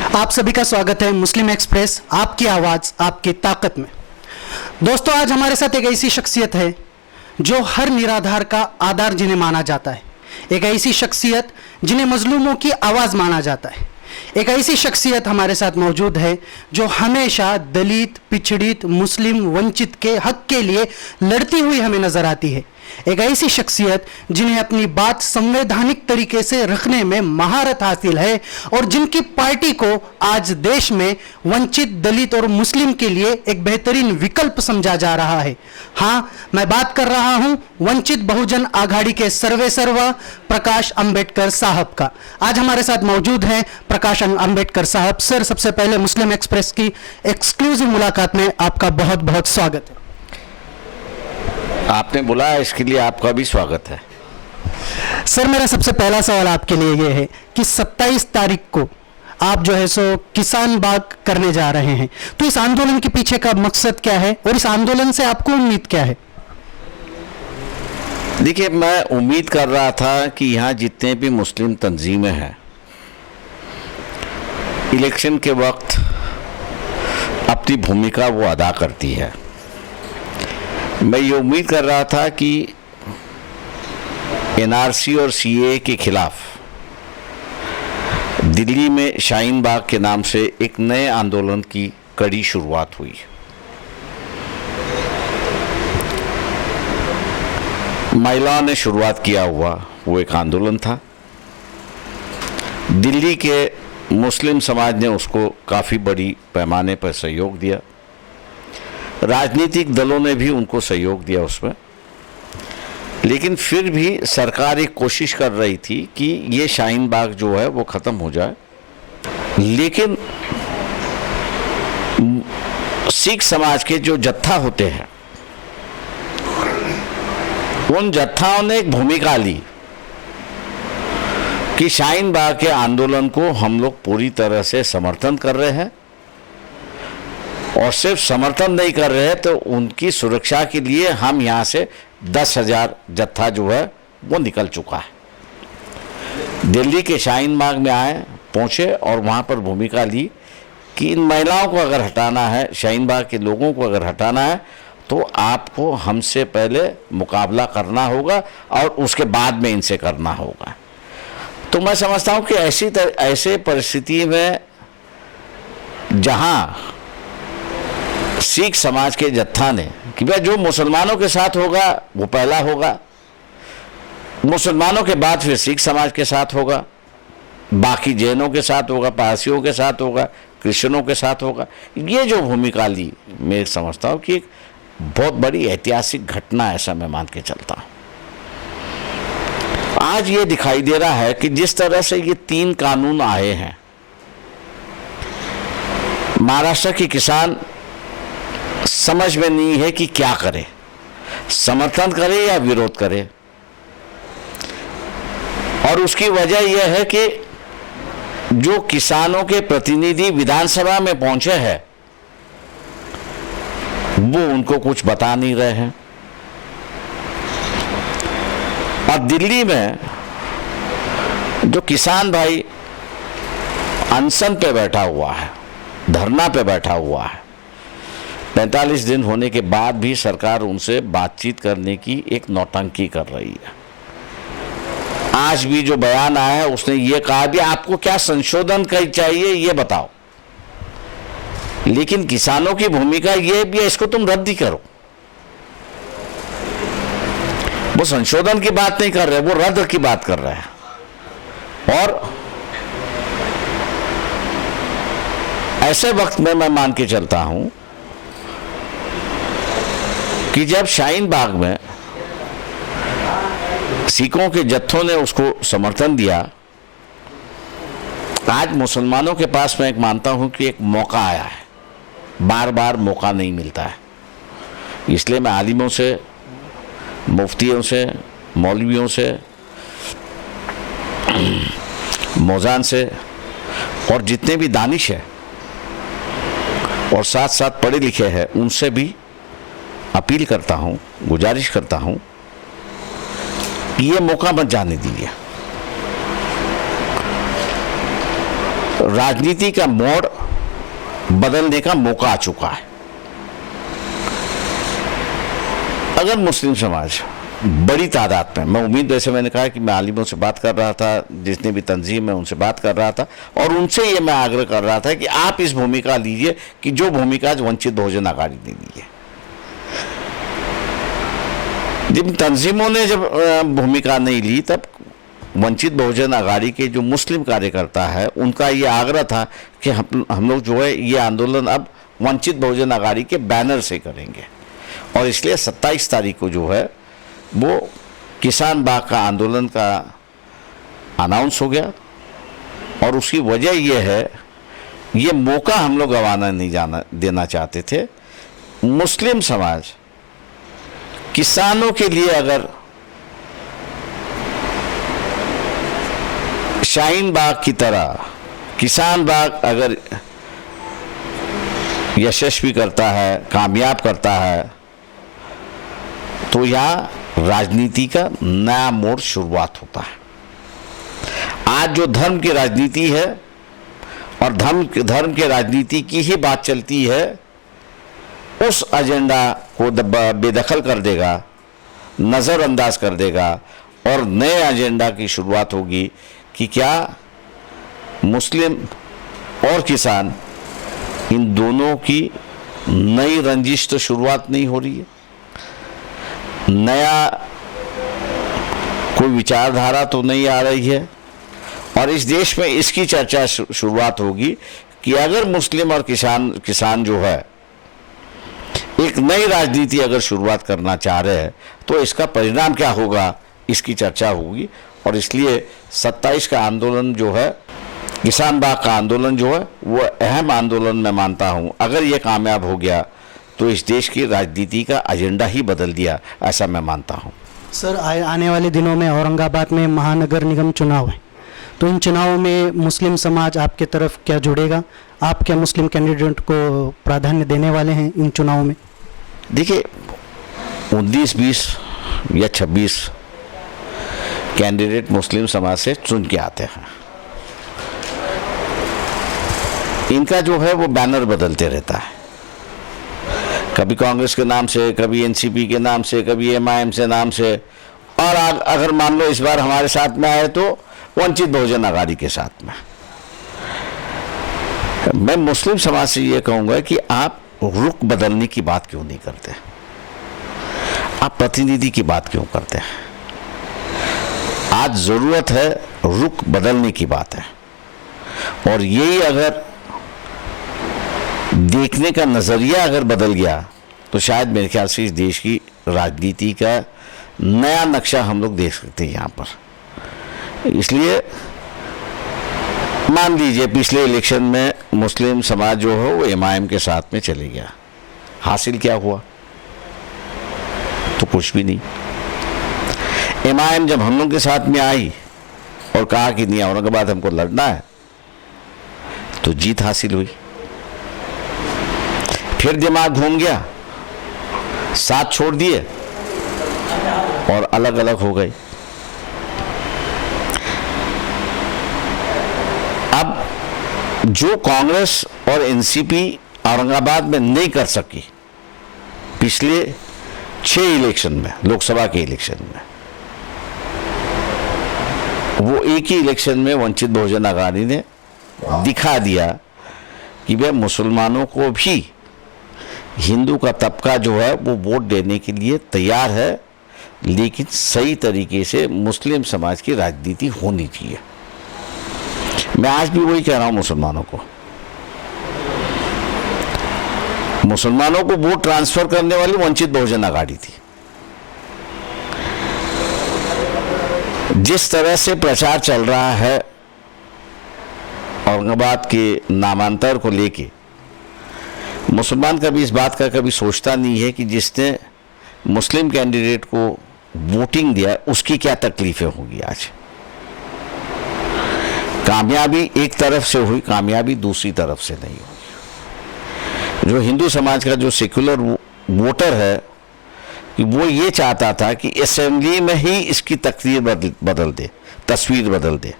आप सभी का स्वागत है मुस्लिम एक्सप्रेस, आपकी आवाज़ आपकी ताकत में। दोस्तों, आज हमारे साथ एक ऐसी शख्सियत है जो हर निराधार का आधार जिन्हें माना जाता है, एक ऐसी शख्सियत जिन्हें मजलूमों की आवाज़ माना जाता है। एक ऐसी शख्सियत हमारे साथ मौजूद है जो हमेशा दलित, पिछड़ित, मुस्लिम, वंचित के हक के लिए लड़ती हुई हमें नजर आती है। एक ऐसी शख्सियत जिन्हें अपनी बात संवैधानिक तरीके से रखने में महारत हासिल है और जिनकी पार्टी को आज देश में वंचित, दलित और मुस्लिम के लिए एक बेहतरीन विकल्प समझा जा रहा है। हाँ, मैं बात कर रहा हूं वंचित बहुजन आघाड़ी के सर्वेसर्वा प्रकाश अंबेडकर साहब का। आज हमारे साथ मौजूद हैं प्रकाश अंबेडकर साहब। सर, सबसे पहले मुस्लिम एक्सप्रेस की एक्सक्लूसिव मुलाकात में आपका बहुत बहुत स्वागत है। आपने बुलाया, इसके लिए आपका भी स्वागत है। सर, मेरा सबसे पहला सवाल आपके लिए ये है कि 27 तारीख को आप जो है सो किसान बाग करने जा रहे हैं, तो इस आंदोलन के पीछे का मकसद क्या है और इस आंदोलन से आपको उम्मीद क्या है? देखिए, मैं उम्मीद कर रहा था कि यहाँ जितने भी मुस्लिम तंजीमें हैं इलेक्शन के वक्त अपनी भूमिका वो अदा करती है। मैं ये उम्मीद कर रहा था कि एनआरसी और सीए के खिलाफ दिल्ली में शाहीन बाग के नाम से एक नए आंदोलन की कड़ी शुरुआत हुई। महिलाओं ने शुरुआत किया हुआ वो एक आंदोलन था। दिल्ली के मुस्लिम समाज ने उसको काफ़ी बड़ी पैमाने पर सहयोग दिया। राजनीतिक दलों ने भी उनको सहयोग दिया उसमें, लेकिन फिर भी सरकार एक कोशिश कर रही थी कि ये शाहीन बाग जो है वो ख़त्म हो जाए। लेकिन सिख समाज के जो जत्था होते हैं उन जत्थाओं ने एक भूमिका ली कि शाहीन बाग के आंदोलन को हम लोग पूरी तरह से समर्थन कर रहे हैं, और सिर्फ समर्थन नहीं कर रहे हैं तो उनकी सुरक्षा के लिए हम यहाँ से 10,000 जत्था जो है वो निकल चुका है। दिल्ली के शाहीन बाग में पहुँचे और वहाँ पर भूमिका ली कि इन महिलाओं को अगर हटाना है, शाहीन बाग के लोगों को अगर हटाना है, तो आपको हमसे पहले मुकाबला करना होगा और उसके बाद में इनसे करना होगा। तो मैं समझता हूँ कि ऐसे परिस्थिति में जहाँ सिख समाज के जत्था ने कि भाई जो मुसलमानों के साथ होगा वो पहला होगा, मुसलमानों के बाद फिर सिख समाज के साथ होगा, बाकी जैनों के साथ होगा, पारसियों के साथ होगा, क्रिश्चियनों के साथ होगा। ये जो भूमिका ली, मैं समझता हूँ कि एक बहुत बड़ी ऐतिहासिक घटना, ऐसा मैं मान के चलता हूँ। आज ये दिखाई दे रहा है कि जिस तरह से ये 3 कानून आए हैं, महाराष्ट्र के किसान समझ में नहीं है कि क्या करे, समर्थन करे या विरोध करे। और उसकी वजह यह है कि जो किसानों के प्रतिनिधि विधानसभा में पहुंचे हैं वो उनको कुछ बता नहीं रहे हैं। और दिल्ली में जो किसान भाई अनशन पे बैठा हुआ है, धरना पे बैठा हुआ है, 45 दिन होने के बाद भी सरकार उनसे बातचीत करने की एक नौटंकी कर रही है। आज भी जो बयान आया है उसने ये कहा कि आपको क्या संशोधन चाहिए ये बताओ, लेकिन किसानों की भूमिका ये भी है इसको तुम रद्द ही करो। वो संशोधन की बात नहीं कर रहे, वो रद्द की बात कर रहे हैं। और ऐसे वक्त में मैं मान के चलता हूं कि जब शाहीन बाग में सिखों के जत्थों ने उसको समर्थन दिया, आज मुसलमानों के पास मैं एक मानता हूं कि एक मौका आया है। बार बार मौका नहीं मिलता है, इसलिए मैं आलिमों से, मुफ्तियों से, मौलवियों से, मौजान से और जितने भी दानिश है और साथ साथ पढ़े लिखे हैं उनसे भी अपील करता हूं, गुजारिश करता हूं, ये मौका मत जाने दीजिए। राजनीति का मोड़ बदलने का मौका आ चुका है। अगर मुस्लिम समाज बड़ी तादाद में, मैं उम्मीद, जैसे मैंने कहा कि मैं आलिमों से बात कर रहा था, जितने भी तंजीम है उनसे बात कर रहा था, और उनसे ये मैं आग्रह कर रहा था कि आप इस भूमिका लीजिए कि जो भूमिका आज वंचित बहुजन आघाड़ी ने ली है। जिन तंजीमों ने जब भूमिका नहीं ली, तब वंचित बहुजन आघाड़ी के जो मुस्लिम कार्यकर्ता है उनका ये आग्रह था कि हम लोग जो है ये आंदोलन अब वंचित बहुजन आघाड़ी के बैनर से करेंगे, और इसलिए 27 तारीख को जो है वो किसान बाग का आंदोलन का अनाउंस हो गया। और उसकी वजह ये है, ये मौका हम लोग गंवाना नहीं देना चाहते थे। मुस्लिम समाज किसानों के लिए अगर शाहीन बाग की तरह किसान बाग अगर यशस्वी करता है, कामयाब करता है, तो यहाँ राजनीति का नया मोड़ शुरुआत होता है। आज जो धर्म की राजनीति है और धर्म के राजनीति की ही बात चलती है, उस एजेंडा को बेदखल कर देगा, नज़रअंदाज कर देगा, और नए एजेंडा की शुरुआत होगी कि क्या मुस्लिम और किसान, इन दोनों की नई रंजिश तो शुरुआत नहीं हो रही है, नया कोई विचारधारा तो नहीं आ रही है, और इस देश में इसकी चर्चा शुरुआत होगी कि अगर मुस्लिम और किसान जो है एक नई राजनीति अगर शुरुआत करना चाह रहे हैं, तो इसका परिणाम क्या होगा, इसकी चर्चा होगी। और इसलिए 27 का आंदोलन जो है, किसान बाग का आंदोलन जो है, वो अहम आंदोलन मैं मानता हूँ। अगर ये कामयाब हो गया तो इस देश की राजनीति का एजेंडा ही बदल दिया, ऐसा मैं मानता हूँ। सर, आने वाले दिनों में औरंगाबाद में महानगर निगम चुनाव है, तो इन चुनावों में मुस्लिम समाज आपके तरफ क्या जुड़ेगा? आप क्या मुस्लिम कैंडिडेट को प्राधान्य देने वाले हैं इन चुनावों में? देखिए, 19, 20 या 26 कैंडिडेट मुस्लिम समाज से चुन के आते हैं। इनका जो है वो बैनर बदलते रहता है, कभी कांग्रेस के नाम से, कभी एनसीपी के नाम से, कभी एमआईएम से नाम से, और अगर मान लो इस बार हमारे साथ में आए तो वंचित बहुजन आघाड़ी के साथ में। मैं मुस्लिम समाज से ये कहूँगा कि आप रुख बदलने की बात क्यों नहीं करते, आप प्रतिनिधि की बात क्यों करते हैं? आज ज़रूरत है रुख बदलने की बात है, और यही अगर देखने का नज़रिया अगर बदल गया तो शायद मेरे ख्याल से इस देश की राजनीति का नया नक्शा हम लोग देख सकते हैं यहाँ पर। इसलिए मान लीजिए पिछले इलेक्शन में मुस्लिम समाज जो है वो एमआईएम के साथ में चले गया, हासिल क्या हुआ? तो कुछ भी नहीं। एमआईएम जब हम लोग के साथ में आई और कहा कि नहीं, औरंगाबाद हमको लड़ना है, तो जीत हासिल हुई। फिर दिमाग घूम गया, साथ छोड़ दिए और अलग अलग हो गए। अब जो कांग्रेस और एनसीपी औरंगाबाद में नहीं कर सकी पिछले 6 इलेक्शन में, लोकसभा के इलेक्शन में, वो एक ही इलेक्शन में वंचित बहुजन आघाड़ी ने दिखा दिया कि वह मुसलमानों को भी, हिंदू का तबका जो है वो वोट देने के लिए तैयार है, लेकिन सही तरीके से मुस्लिम समाज की राजनीति होनी चाहिए। मैं आज भी वही कह रहा हूं मुसलमानों को वोट ट्रांसफर करने वाली वंचित बहुजन आघाड़ी थी। जिस तरह से प्रचार चल रहा है औरंगाबाद के नामांतर को लेके, मुसलमान कभी इस बात का कभी सोचता नहीं है कि जिसने मुस्लिम कैंडिडेट को वोटिंग दिया उसकी क्या तकलीफें होंगी। आज कामयाबी एक तरफ से हुई, कामयाबी दूसरी तरफ से नहीं हुई। जो हिंदू समाज का जो सेक्युलर वोटर है कि वो ये चाहता था कि असेंबली में ही इसकी तस्वीर बदल दे,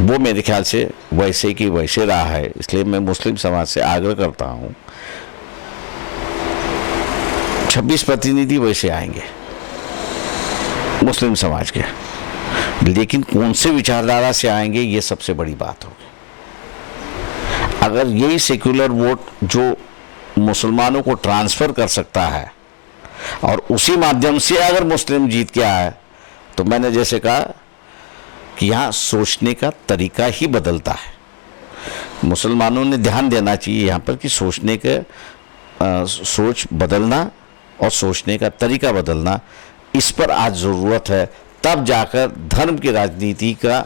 वो मेरे ख्याल से वैसे की वैसे रहा है। इसलिए मैं मुस्लिम समाज से आग्रह करता हूँ 26 प्रतिनिधि वैसे आएंगे मुस्लिम समाज के, लेकिन कौन से विचारधारा से आएंगे ये सबसे बड़ी बात होगी। अगर यही सेक्युलर वोट जो मुसलमानों को ट्रांसफर कर सकता है और उसी माध्यम से अगर मुस्लिम जीत के आए, तो मैंने जैसे कहा कि यहाँ सोचने का तरीका ही बदलता है। मुसलमानों ने ध्यान देना चाहिए यहाँ पर कि सोचने के सोच बदलना और सोचने का तरीका बदलना, इस पर आज ज़रूरत है। तब जाकर धर्म की राजनीति का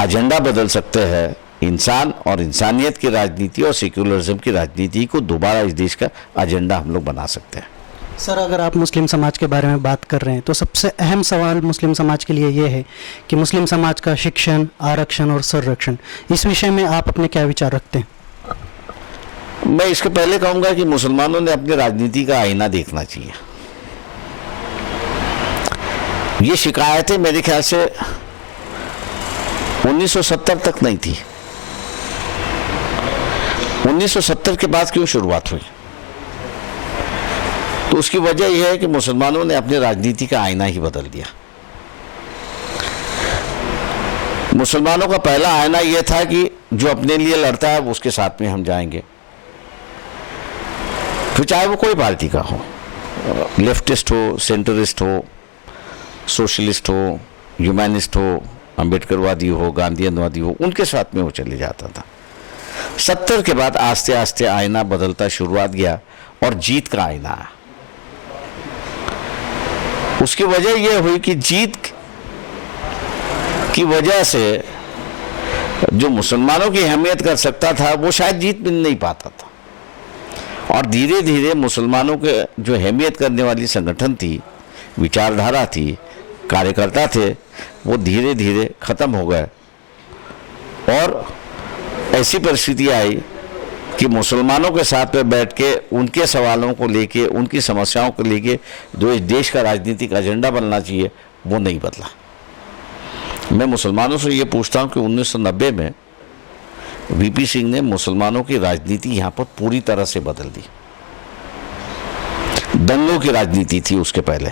एजेंडा बदल सकते हैं। इंसान और इंसानियत की राजनीति और सेक्युलरिज्म की राजनीति को दोबारा इस देश का एजेंडा हम लोग बना सकते हैं। सर, अगर आप मुस्लिम समाज के बारे में बात कर रहे हैं तो सबसे अहम सवाल मुस्लिम समाज के लिए ये है कि मुस्लिम समाज का शिक्षण, आरक्षण और संरक्षण, इस विषय में आप अपने क्या विचार रखते हैं? मैं इसके पहले कहूँगा कि मुसलमानों ने अपनी राजनीति का आईना देखना चाहिए। ये शिकायतें मेरे ख्याल से 1970 तक नहीं थी। 1970 के बाद क्यों शुरुआत हुई? तो उसकी वजह यह है कि मुसलमानों ने अपनी राजनीति का आईना ही बदल दिया। मुसलमानों का पहला आईना यह था कि जो अपने लिए लड़ता है उसके साथ में हम जाएंगे, फिर चाहे वो कोई पार्टी का हो, लेफ्टिस्ट हो, सेंटरिस्ट हो, सोशलिस्ट हो, ह्यूमैनिस्ट हो, अम्बेडकरवादी हो, गांधीवादी हो, उनके साथ में वो चले जाता था। 70 के बाद आस्ते आस्ते आईना बदलता शुरुआत गया और जीत का आईना आया। उसकी वजह यह हुई कि जीत की वजह से जो मुसलमानों की अहमियत कर सकता था वो शायद जीत मिल नहीं पाता था, और धीरे धीरे मुसलमानों के जो अहमियत करने वाली संगठन थी, विचारधारा थी, कार्यकर्ता थे, वो धीरे धीरे खत्म हो गए। और ऐसी परिस्थिति आई कि मुसलमानों के साथ में बैठ के उनके सवालों को लेके, उनकी समस्याओं को लेके जो इस देश का राजनीतिक एजेंडा बनना चाहिए वो नहीं बदला। मैं मुसलमानों से ये पूछता हूँ कि 1990 में वीपी सिंह ने मुसलमानों की राजनीति यहाँ पर पूरी तरह से बदल दी। दंगों की राजनीति थी उसके पहले।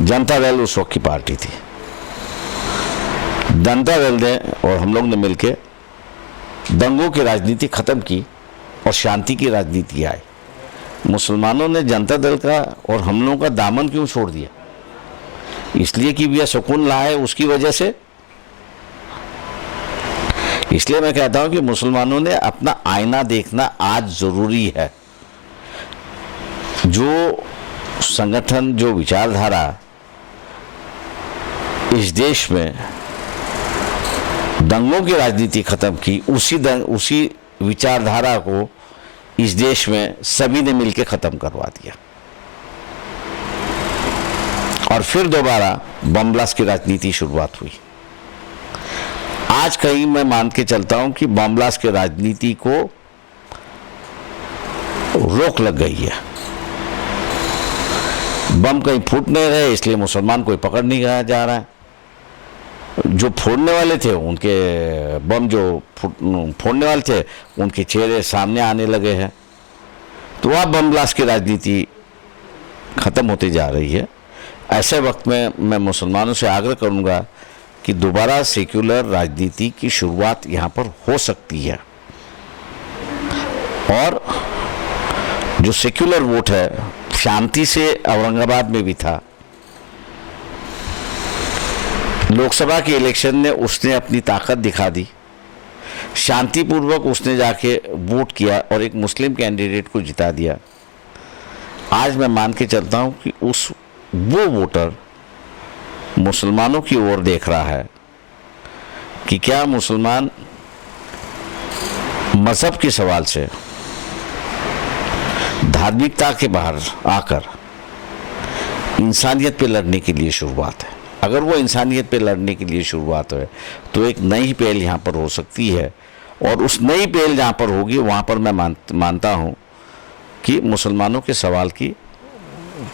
जनता दल उस वक्त की पार्टी थी। जनता दल ने और हम लोग ने मिलकर दंगों की राजनीति खत्म की और शांति की राजनीति आई। मुसलमानों ने जनता दल का और हम लोगों का दामन क्यों छोड़ दिया? इसलिए कि भैया सुकून लाए उसकी वजह से। इसलिए मैं कहता हूं कि मुसलमानों ने अपना आईना देखना आज जरूरी है। जो संगठन, जो विचारधारा इस देश में दंगों की राजनीति खत्म की, उसी विचारधारा को इस देश में सभी ने मिलकर खत्म करवा दिया। और फिर दोबारा बम ब्लास्ट की राजनीति शुरुआत हुई। आज कहीं मैं मान के चलता हूं कि बम ब्लास्ट की राजनीति को रोक लग गई है। बम कहीं फूट नहीं रहे, इसलिए मुसलमान कोई पकड़ नहीं जा रहा है। जो फोड़ने वाले थे, उनके बम जो फोड़ने वाले थे, उनके चेहरे सामने आने लगे हैं। तो वह बम ब्लास्ट की राजनीति खत्म होती जा रही है। ऐसे वक्त में मैं मुसलमानों से आग्रह करूंगा कि दोबारा सेक्युलर राजनीति की शुरुआत यहाँ पर हो सकती है। और जो सेक्युलर वोट है, शांति से औरंगाबाद में भी था। लोकसभा के इलेक्शन ने उसने अपनी ताकत दिखा दी। शांतिपूर्वक उसने जाके वोट किया और एक मुस्लिम कैंडिडेट को जिता दिया। आज मैं मान के चलता हूं कि वो वोटर मुसलमानों की ओर देख रहा है कि क्या मुसलमान मजहब के सवाल से, धार्मिकता के बाहर आकर इंसानियत पे लड़ने के लिए शुरुआत है। अगर वो इंसानियत पे लड़ने के लिए शुरुआत है तो एक नई पहल यहाँ पर हो सकती है। और उस नई पहल जहाँ पर होगी वहाँ पर मैं मानता हूँ कि मुसलमानों के सवाल की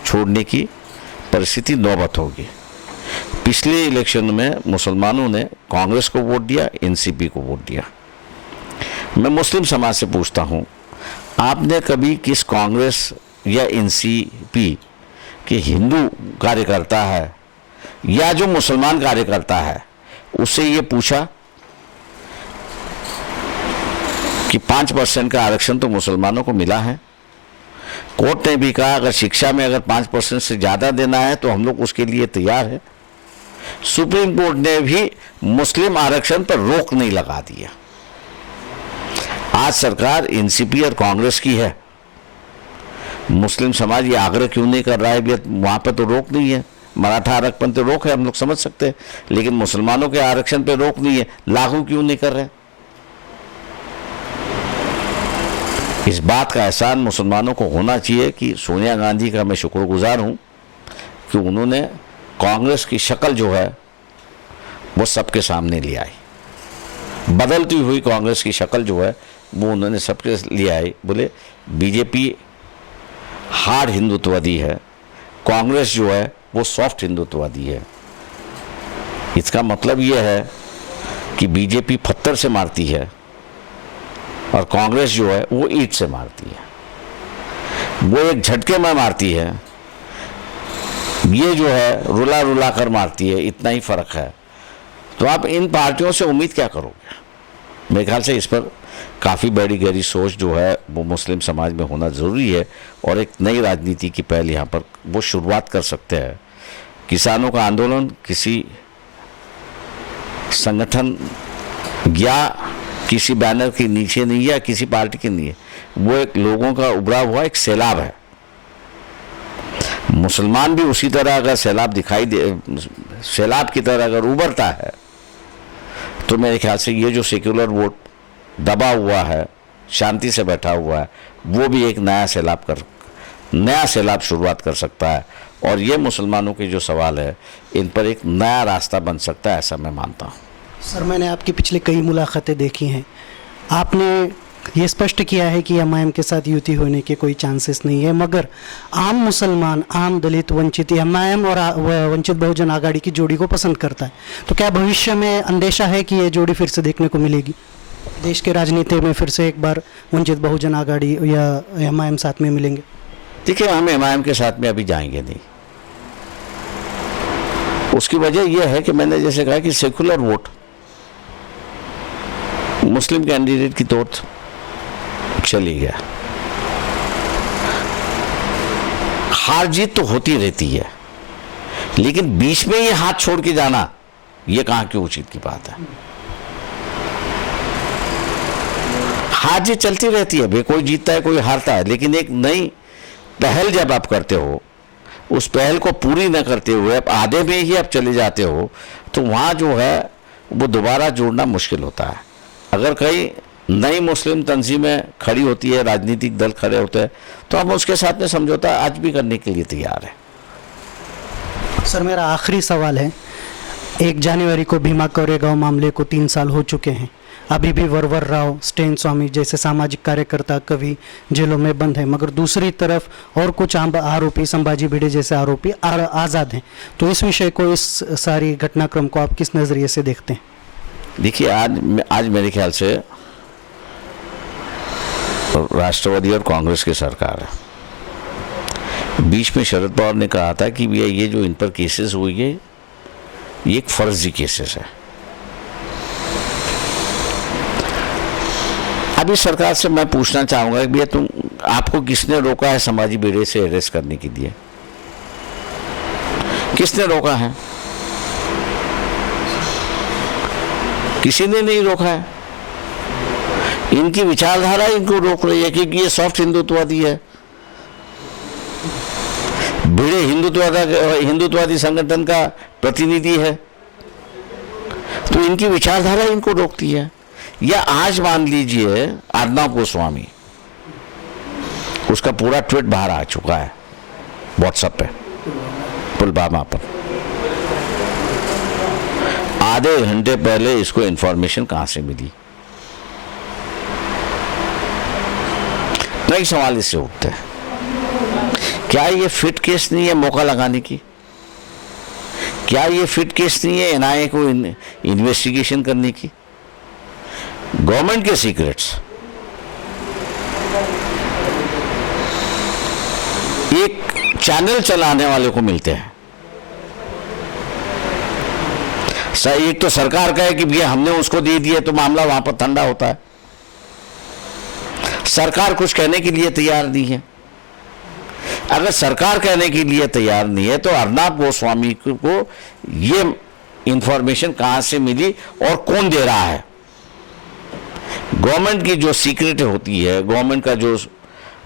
छोड़ने की परिस्थिति नौबत होगी। पिछले इलेक्शन में मुसलमानों ने कांग्रेस को वोट दिया, एनसीपी को वोट दिया। मैं मुस्लिम समाज से पूछता हूं, आपने कभी किस कांग्रेस या एनसीपी के हिंदू कार्यकर्ता है या जो मुसलमान कार्यकर्ता है उससे ये पूछा कि 5% का आरक्षण तो मुसलमानों को मिला है? कोर्ट ने भी कहा अगर शिक्षा में अगर 5% से ज़्यादा देना है तो हम लोग उसके लिए तैयार है। सुप्रीम कोर्ट ने भी मुस्लिम आरक्षण पर रोक नहीं लगा दिया। आज सरकार एनसीपी और कांग्रेस की है, मुस्लिम समाज ये आग्रह क्यों नहीं कर रहा है? वहां पर तो रोक नहीं है। मराठा आरक्षण पे रोक है, हम लोग समझ सकते हैं, लेकिन मुसलमानों के आरक्षण पे रोक नहीं है, लागू क्यों नहीं कर रहे? इस बात का एहसान मुसलमानों को होना चाहिए कि सोनिया गांधी का मैं शुक्रगुजार हूं कि उन्होंने कांग्रेस की शक्ल जो है वो सबके सामने ले आई। बदलती हुई कांग्रेस की शक्ल जो है वो उन्होंने सबके लिए आई। बोले बीजेपी हार्ड हिंदुत्ववादी है, कांग्रेस जो है वो सॉफ्ट हिंदुत्ववादी है। इसका मतलब ये है कि बीजेपी पत्थर से मारती है और कांग्रेस जो है वो ईंट से मारती है। वो एक झटके में मारती है, ये जो है रुला रुला कर मारती है, इतना ही फर्क है। तो आप इन पार्टियों से उम्मीद क्या करोगे? मेरे ख्याल से इस पर काफ़ी बड़ी गहरी सोच जो है वो मुस्लिम समाज में होना ज़रूरी है और एक नई राजनीति की पहल यहाँ पर वो शुरुआत कर सकते हैं। किसानों का आंदोलन किसी संगठन या किसी बैनर के नीचे नहीं है, किसी पार्टी के नहीं है, वो एक लोगों का उभरा हुआ एक सैलाब है। मुसलमान भी उसी तरह अगर सैलाब दिखाई दे, सैलाब की तरह अगर उभरता है तो मेरे ख्याल से ये जो सेक्युलर वोट दबा हुआ है, शांति से बैठा हुआ है, वो भी एक नया सैलाब शुरुआत कर सकता है। और ये मुसलमानों के जो सवाल है इन पर एक नया रास्ता बन सकता है, ऐसा मैं मानता हूँ। सर, मैंने आपकी पिछले कई मुलाकातें देखी हैं, आपने ये स्पष्ट किया है कि एमआईएम के साथ युति होने के कोई चांसेस नहीं है, मगर आम मुसलमान, आम दलित, वंचित एमआईएम और वंचित बहुजन आघाड़ी की जोड़ी को पसंद करता है। तो क्या भविष्य में अंदेशा है कि ये जोड़ी फिर से देखने को मिलेगी? देश के राजनीति में फिर से एक बार वंचित बहुजन आघाड़ी या एमआईएम साथ में मिलेंगे? देखिए, हम एमआईएम के साथ में अभी जाएंगे नहीं। उसकी वजह यह है कि मैंने जैसे कहा कि सेकुलर वोट मुस्लिम कैंडिडेट की तरफ चली गया। हार जीत तो होती रहती है, लेकिन बीच में ये हाथ छोड़ के जाना ये कहां की उचित की बात है। हार जीत चलती रहती है, कोई जीतता है कोई हारता है, लेकिन एक नई पहल जब आप करते हो, उस पहल को पूरी न करते हुए आप आधे में ही आप चले जाते हो, तो वहां जो है वो दोबारा जोड़ना मुश्किल होता है। अगर कहीं नई मुस्लिम तंजीमें खड़ी होती है, राजनीतिक दल खड़े होते हैं, तो हम उसके साथ में समझौता आज भी करने के लिए तैयार है। सर, मेरा आखिरी सवाल है, 1 जनवरी को भीमा कोरेगांव मामले को 3 साल हो चुके हैं, अभी भी वरवर राव, स्टेन स्वामी जैसे सामाजिक कार्यकर्ता, कवि जेलों में बंद है, मगर दूसरी तरफ और कुछ आरोपी, संभाजी भिड़े जैसे आरोपी आज़ाद हैं। तो इस विषय को, इस सारी घटनाक्रम को आप किस नज़रिए से देखते हैं? देखिए, आज मेरे ख्याल से राष्ट्रवादी और कांग्रेस की सरकार है। बीच में शरद पवार ने कहा था कि ये जो इन पर केसेस हुई है ये एक फर्जी केसेस है। अभी सरकार से मैं पूछना चाहूंगा कि भैया आपको किसने रोका है संभाजी भिड़े से अरेस्ट करने के लिए? किसने रोका है? किसी ने नहीं रोका है। इनकी विचारधारा इनको रोक रही है क्योंकि ये सॉफ्ट हिंदुत्ववादी है। भिड़े हिंदुत्ववादी संगठन का प्रतिनिधि है, तो इनकी विचारधारा इनको रोकती है। या आज मान लीजिए अर्नब गोस्वामी, उसका पूरा ट्वीट बाहर आ चुका है व्हाट्सएप पे, पुलवामा पर। आधे घंटे पहले इसको इंफॉर्मेशन कहां से मिली? कई सवाल इससे उठते हैं। क्या ये फिट केस नहीं है मौका लगाने की? क्या ये फिट केस नहीं है एनआईए को इन्वेस्टिगेशन करने की? गवर्नमेंट के सीक्रेट्स एक चैनल चलाने वाले को मिलते हैं। एक तो सरकार का है कि भैया हमने उसको दे दिया तो मामला वहां पर ठंडा होता है। सरकार कुछ कहने के लिए तैयार नहीं है। अगर सरकार कहने के लिए तैयार नहीं है तो अर्नब गोस्वामी को ये इंफॉर्मेशन कहां से मिली और कौन दे रहा है? गवर्नमेंट की जो सीक्रेट होती है, गवर्नमेंट का जो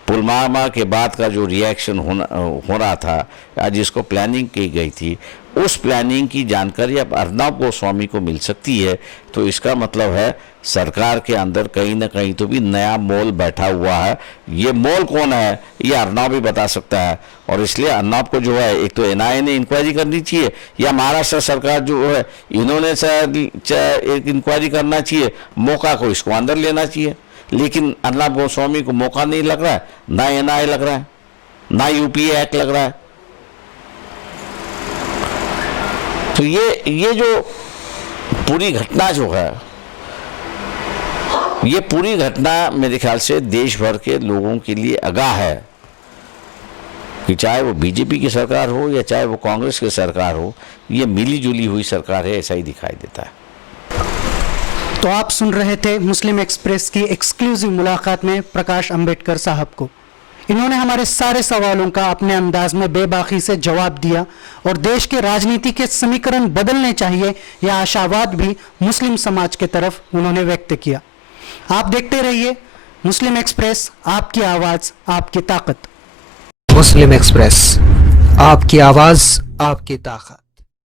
पुलवामा के बाद का जो रिएक्शन हो रहा था या जिसको प्लानिंग की गई थी, उस प्लानिंग की जानकारी अब अर्नब गोस्वामी को मिल सकती है। तो इसका मतलब है सरकार के अंदर कहीं ना कहीं तो भी नया मोल बैठा हुआ है। ये मोल कौन है ये अर्नब भी बता सकता है। और इसलिए अर्नब को जो है एक तो एनआईए ने इंक्वायरी करनी चाहिए या महाराष्ट्र सरकार जो है इन्होंने एक इंक्वायरी करना चाहिए, मौका को इसको अंदर लेना चाहिए। लेकिन अर्नब गोस्वामी को मौका नहीं लग रहा है, ना एनआईए लग रहा है, ना यूपीए एक्ट लग रहा है। तो ये जो पूरी घटना जो है, ये पूरी घटना मेरे ख्याल से देश भर के लोगों के लिए आगाह है कि चाहे वो बीजेपी की सरकार हो या चाहे वो कांग्रेस की सरकार हो, ये मिली जुली हुई सरकार है, ऐसा ही दिखाई देता है। तो आप सुन रहे थे मुस्लिम एक्सप्रेस की एक्सक्लूसिव मुलाकात में प्रकाश अंबेडकर साहब को। इन्होंने हमारे सारे सवालों का अपने अंदाज में बेबाकी से जवाब दिया और देश के राजनीति के समीकरण बदलने चाहिए यह आशावाद भी मुस्लिम समाज के तरफ उन्होंने व्यक्त किया। आप देखते रहिए मुस्लिम एक्सप्रेस, आपकी आवाज आपकी ताकत। मुस्लिम एक्सप्रेस, आपकी आवाज आपकी ताकत।